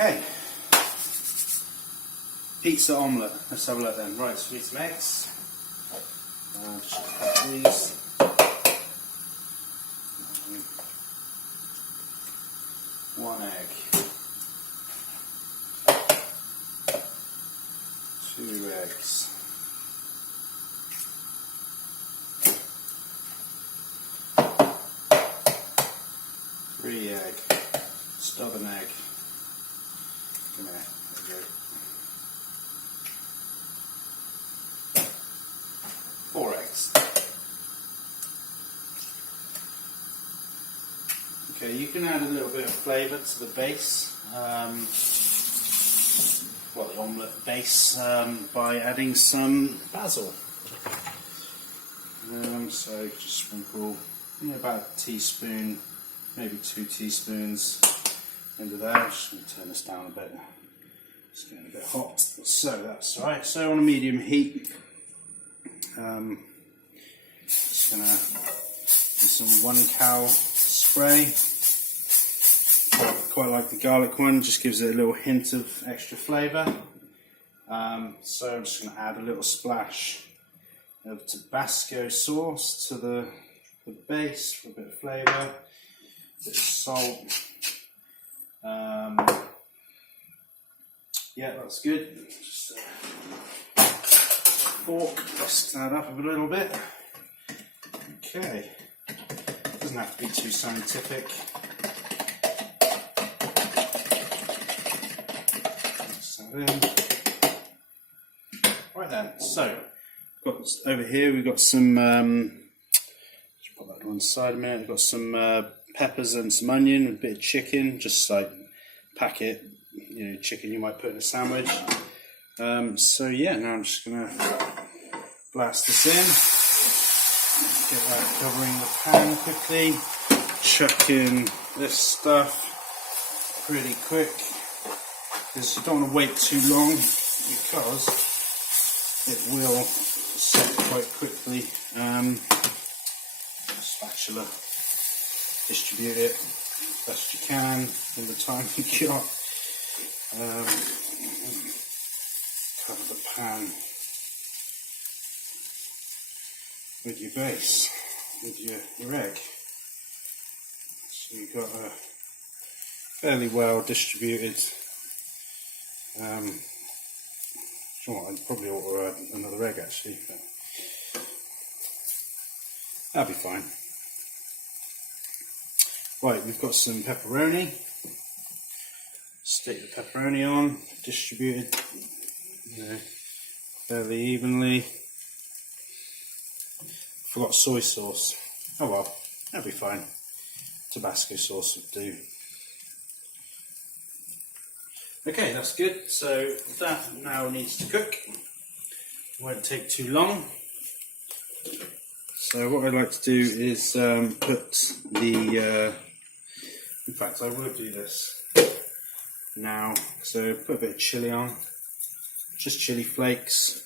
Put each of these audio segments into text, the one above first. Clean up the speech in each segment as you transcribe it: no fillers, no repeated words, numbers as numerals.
Okay, pizza omelette. Let's have a look then. Right, so we need some eggs. Just cut these. One egg. 2 eggs. 3 egg. Stubborn egg. Come here. There we go. 4 eggs. Okay, you can add a little bit of flavour to the base, well, the omelette base, by adding some basil. So just sprinkle, about a teaspoon, maybe 2 teaspoons into there. I'm just going to turn this down a bit. It's getting a bit hot, so that's alright. So on a medium heat, just going to do some 1 cow spray. Quite like the garlic one, just gives it a little hint of extra flavour. So I'm just going to add a little splash of Tabasco sauce to the base for a bit of flavour, a bit of salt. Yeah, that's good. Just fork, whisk that up a little bit. Okay, doesn't have to be too scientific. In. Right then, so got over here we've got some just put that to one side a minute. We've got some peppers and some onion, a bit of chicken, just like packet, chicken you might put in a sandwich. So yeah, now I'm just gonna blast this in, get that covering the pan quickly, chuck in this stuff pretty quick, because you don't want to wait too long, because it will set quite quickly. Spatula, distribute it best you can in the time you got. Cover the pan with your base, with your egg. So you've got a fairly well distributed. I'd probably order another egg actually, but that'll be fine. Right, we've got some pepperoni. Stick the pepperoni on, distributed fairly evenly. Forgot soy sauce. Oh well, that'll be fine. Tabasco sauce would do. Okay, that's good. So that now needs to cook. It won't take too long. So what I'd like to do is put the, in fact I will do this now. So put a bit of chilli on, just chilli flakes.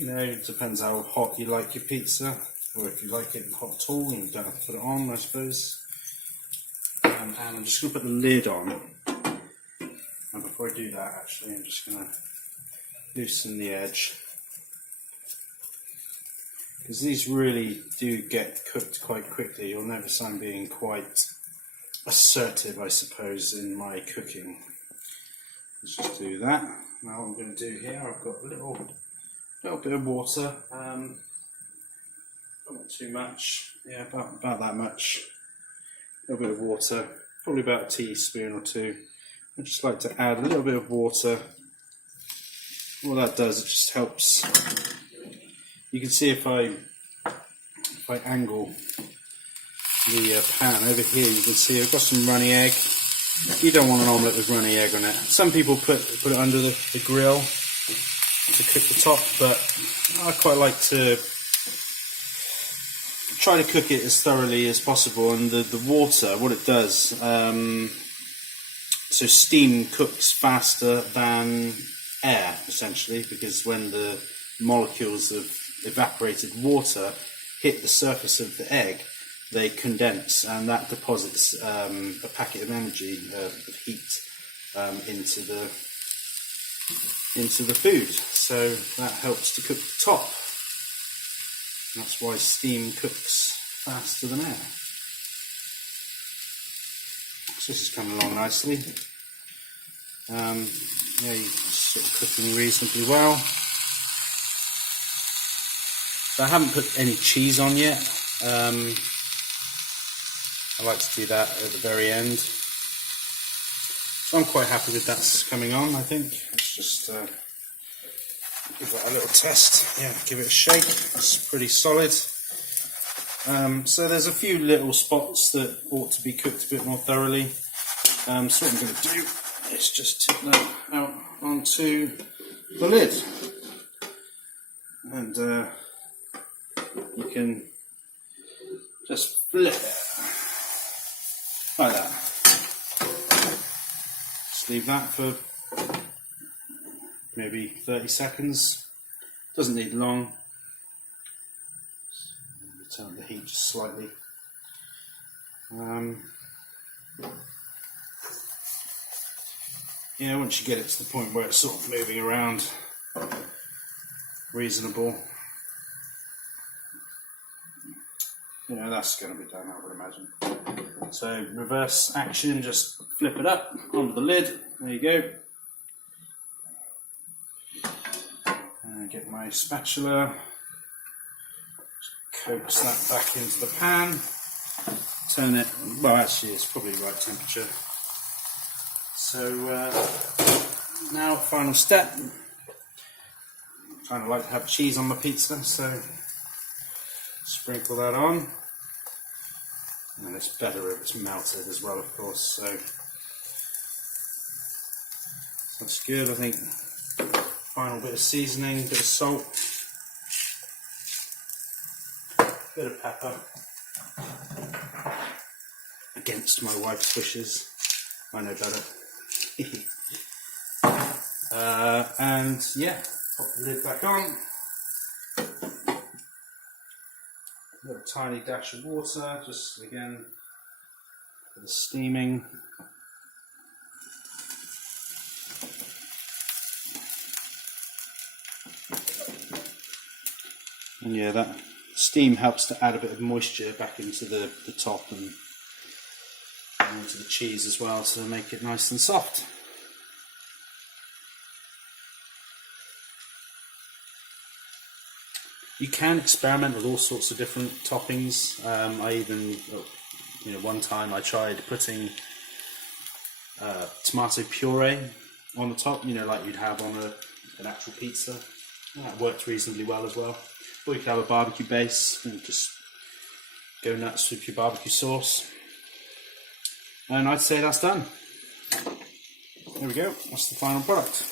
It depends how hot you like your pizza, or if you like it hot at all, you don't have to put it on, I suppose. And I'm just going to put the lid on, and before I do that actually I'm just going to loosen the edge, because these really do get cooked quite quickly. You'll notice I'm being quite assertive, I suppose, in my cooking. Let's just do that. Now what I'm going to do here, I've got a little bit of water, not too much, yeah, about that much. A little bit of water, probably about a teaspoon or 2. I just like to add a little bit of water. What that does, it just helps. You can see if I angle the pan over here, you can see I've got some runny egg. You don't want an omelette with runny egg on it. Some people put it under the grill to cook the top, but I quite like to try to cook it as thoroughly as possible. And the water, what it does, so steam cooks faster than air, essentially, because when the molecules of evaporated water hit the surface of the egg, they condense, and that deposits a packet of energy, of heat, into the food. So that helps to cook the top. And that's why steam cooks faster than air. So this is coming along nicely. Yeah, you're sort of cooking reasonably well. So I haven't put any cheese on yet. I like to do that at the very end. So I'm quite happy with that's coming on, I think. Let's just give that a little test. Yeah, give it a shake. It's pretty solid. So there's a few little spots that ought to be cooked a bit more thoroughly. So what I'm going to do is just tip that out onto the lid. And you can just flip it like that. Just leave that for maybe 30 seconds. Doesn't need long. Turn up the heat just slightly. Yeah, once you get it to the point where it's sort of moving around, reasonable, you know, that's going to be done, I would imagine. So reverse action, just flip it up onto the lid. There you go. And get my spatula, coax that back into the pan. Turn it, well actually it's probably right temperature. So now final step. I kind of like to have cheese on my pizza, so sprinkle that on. And it's better if it's melted as well, of course. So that's good. I think final bit of seasoning, bit of salt, bit of pepper. Against my wife's wishes, I know better. And yeah, pop the lid back on. A little tiny dash of water, just again for the steaming. And yeah, that steam helps to add a bit of moisture back into the top and into the cheese as well, to make it nice and soft. You can experiment with all sorts of different toppings. I even, you know, one time I tried putting tomato puree on the top, you know, like you'd have on an actual pizza. That worked reasonably well as well. Or you could have a barbecue base and just go nuts with your barbecue sauce. And I'd say that's done. There we go, that's the final product.